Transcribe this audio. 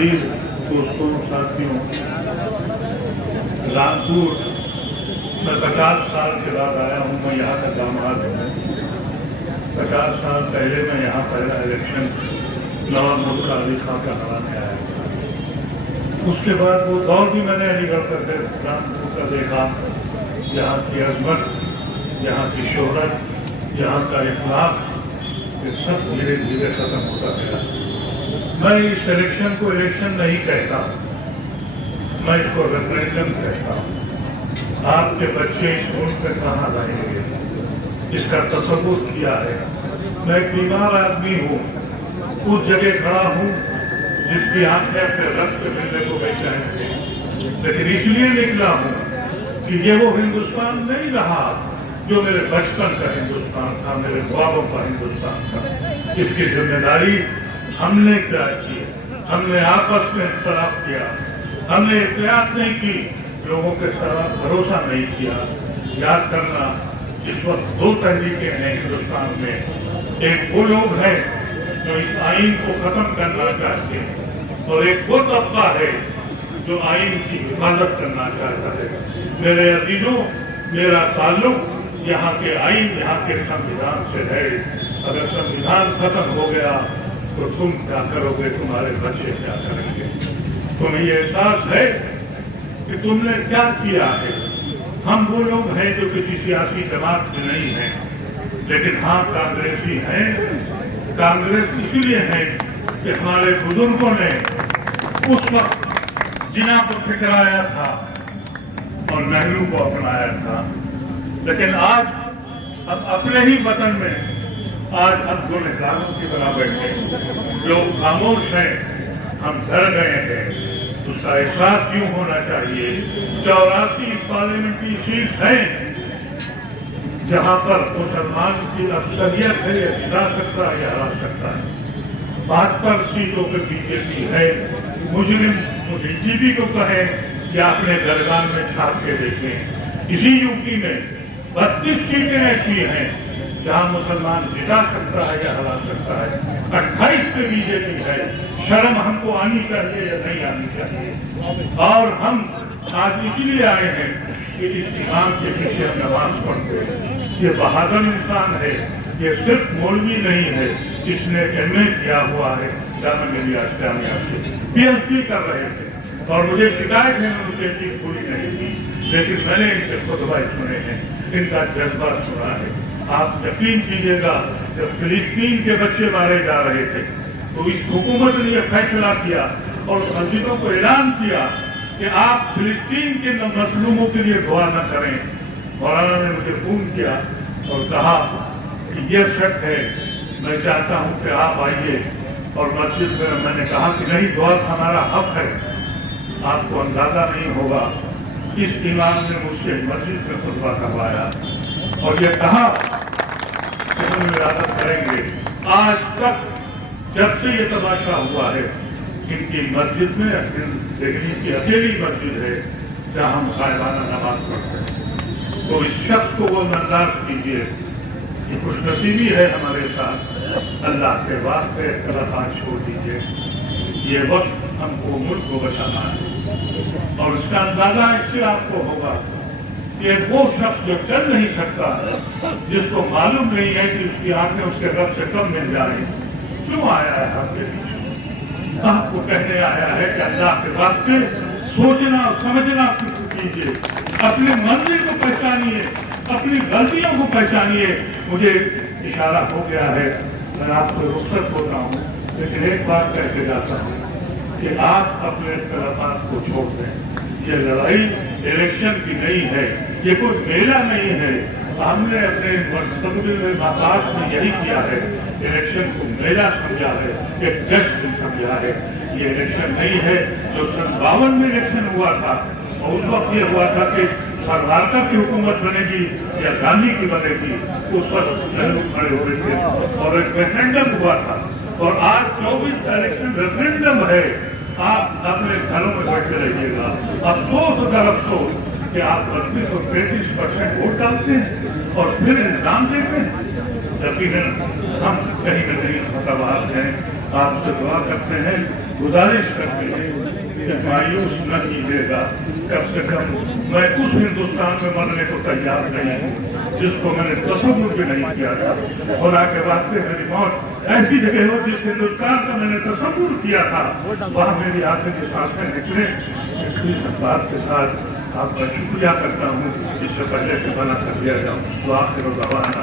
अजीज दोस्तों साथियों, रामपुर मैं 50 साल के बाद आया हूँ। मैं यहाँ का दामाद हूँ। 50 साल पहले मैं यहाँ पहला इलेक्शन नवाब मुल्क अली खान का हराने आया था। उसके बाद वो दौर भी मैंने अलीगढ़ करके रामपुर का देखा। यहाँ की अजमत, यहाँ की शोहरत, यहाँ का इखलाक, ये सब धीरे धीरे खत्म होता गया। मैं इस इलेक्शन को इलेक्शन नहीं कहता, मैं इसको रेफरेंडम कहता हूँ। आपके बच्चे इस मुल्क में कहाँ रहेंगे, इसका तसव्वुर किया है। मैं एक बीमार आदमी हूँ, उस जगह खड़ा हूँ जिसकी आंखें अपने रक्त मिलने को बेचैन थे, लेकिन इसलिए निकला हूँ कि ये वो हिंदुस्तान नहीं रहा जो मेरे बचपन का हिंदुस्तान था, मेरे ख्वाबों का हिंदुस्तान था। इसकी जिम्मेदारी हमने क्या की? हमने आपस में इख्तलाफ किया, हमने एहतियात नहीं की, लोगों के तरफ भरोसा नहीं किया। याद करना, इस वक्त दो तहरीकें हैं हिंदुस्तान में। एक वो लोग हैं जो इस आइन को खत्म करना चाहते हैं, और एक वो तबका है जो आइन की हिफाजत करना चाहता है। मेरे अजीजों, मेरा ताल्लुक यहाँ के आइन, यहाँ के संविधान से है। अगर संविधान खत्म हो गया तो तुम क्या करोगे, तुम्हारे बच्चे क्या करेंगे? तुम्हें ये एहसास है कि तुमने क्या किया है? हम वो लोग हैं जो किसी सियासी जमात में नहीं हैं, लेकिन हाँ कांग्रेसी हैं। कांग्रेस इसीलिए है कि हमारे बुजुर्गों ने उस वक्त जिना को ठुकराया था और नेहरू को अपनाया था, लेकिन आज हम अपने ही वतन में आज हम गुनहगारों की तरह बैठे, लोग खामोश हैं, हम डर गए हैं। उसका एहसास क्यों होना चाहिए? 84 पार्लियामेंट्री सीट है जहां पर मुसलमान की अक्सरियत है, या जिता सकता है या हरा सकता है। 72 सीटों पर बीजेपी है। मुजरिम जीबी को कहें कि अपने दरगाह में छाप के देखें। इसी यूपी में 32 सीटें ऐसी हैं जहां मुसलमान जिता सकता है या हरा सकता है। 28 पे बीजेपी है। शर्म हमको आनी चाहिए या नहीं आनी चाहिए? और हम आज इसलिए आए हैं कि इस इमाम के पीछे हम नमाज पढ़ते हैं। ये बहादुर इंसान है, ये सिर्फ मौलवी नहीं है, इसने MA किया हुआ है जामा मिलिया इस्लामिया से, PhD कर रहे थे, और मुझे शिकायत है मैंने उनसे चीज पूरी नहीं की, लेकिन मैंने इनसे खुतबा सुने हैं, इनका जज्बा सुना है। आप यकीन कीजिएगा, जब फिलिस्तीन के बच्चे मारे जा रहे थे तो इस हुकूमत ने यह फैसला किया और मस्जिदों को ऐलान किया कि आप फिलिस्तीन के मजलूमों के लिए दुआ न करें। मौलाना ने मुझे फोन किया और कहा कि यह शक है, मैं चाहता हूं कि आप आइए और मस्जिद में। मैंने कहा कि नहीं, दुआ हमारा हक है। आपको अंदाजा नहीं होगा, इस इमाम ने मुझसे मस्जिद में खुतबा करवाया और ये कहा कि हम इबादत करेंगे। आज तक जब से ये तमाशा हुआ है, इनकी मस्जिद में देखने की अकेली मस्जिद है जहां हम साहिबाना नमाज पढ़ते हैं। तो इस शख्स को वो नजर कीजिए कि खुशनसीबी है हमारे साथ। अल्लाह के वास्ते इख्तिलाफात छोड़ दीजिए। ये वक्त हमको मुल्क को बचाना है, और इसका अंदाजा इससे आपको होगा कि वो शख्स जो चल नहीं सकता, जिसको मालूम नहीं है कि उसकी आंखें उसके रब से कब मिल जाए, क्यों आया है आपके बीच? आपको कहने आया है कि अल्लाह के वास्ते सोचना और समझना कीजिए, अपनी मंजिल को पहचानिए, अपनी गलतियों को पहचानिए। मुझे इशारा हो गया है, मैं आपको रुखसत होता हूँ, लेकिन एक बात कह के जाता हूँ कि आप अपने इख्तिलाफात को छोड़ दें। ये लड़ाई इलेक्शन की नहीं है, ये कोई मेला नहीं है। हमने अपने मुस्तकबिल में बात में यही किया है, इलेक्शन को मेला समझा है, एक जश्न समझा है। ये इलेक्शन नहीं है जो 52 में इलेक्शन हुआ था, और उस वक्त ये हुआ था कि सरदारका की हुकूमत बनेगी या गांधी की बनेगी। उस वक्त नेहरू खड़े हो रहे थे और एक रेफरेंडम हुआ था, और आज 24 का इलेक्शन रेफरेंडम है। आप अपने घरों में बैठे रहिएगा। अफसोस और अफसोस कि आप 32 और 33% वोट डालते हैं और फिर इल्जाम देते हैं। यकीनन हम कहीं न कहीं खतरनाक हैं। आपसे दुआ करते हैं गुजारिश करते हैं कि मायूस न कीजिए गा, कम से कम मैं उस हिंदुस्तान में मरने को तैयार नहीं हूँ जिसको मैंने तसव्वुर भी नहीं किया था। खुदा के वास्ते मेरी मौत ऐसी जगह हो जिस हिंदुस्तान का मैंने तसव्वुर किया था वहाँ मेरी आखिरी सांसें निकले। इतनी बात के साथ आपका शुक्रिया करता हूँ, इससे पहले से बना कर दिया जाऊँ। तो आखिर दवाना